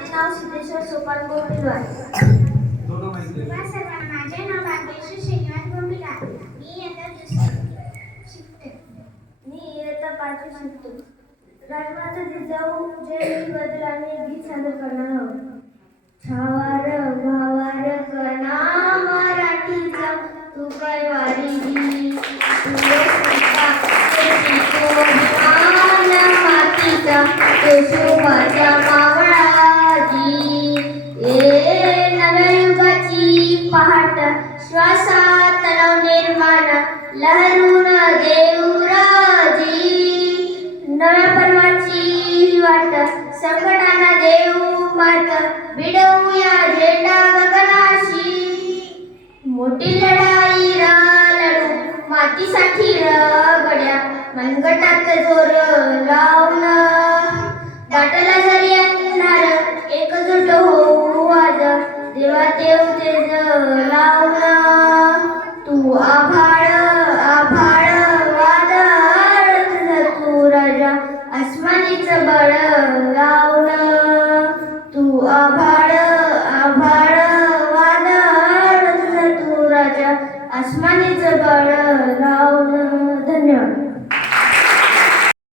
माझे नाव सिद्धेश्वर सोपान गोंडीलवार. माझे नाव भाग्यश्री श्रीनिवास गोंडीलवार. मी इयत्ता दुसरी शिकते. मी इयत्ता 5वी शिकतो. राजमाता जिजाऊ जयंती बद्दल आम्ही एक गीत सादर करणार आहोत. छावार भावार कणा मराठीचा तू काय वारी मातीचा शोभाच्या मावळाजी ए नव्या युगाची पहाट श्वासात निर्माण लहरून देऊराजी नव्या पर्वाची वाट संकटांना देऊ मात बिडवूया झेंडा गगनाशी मोठी लढाई लढू मातीसाठी रगड्या मनगटात जोर लावून दाटला जरी अंधार एकजूट होऊ आज देवा देव तेज लावून तू आभाळ आभाळ वादळ तुझा तू राजा आसमानीच बळ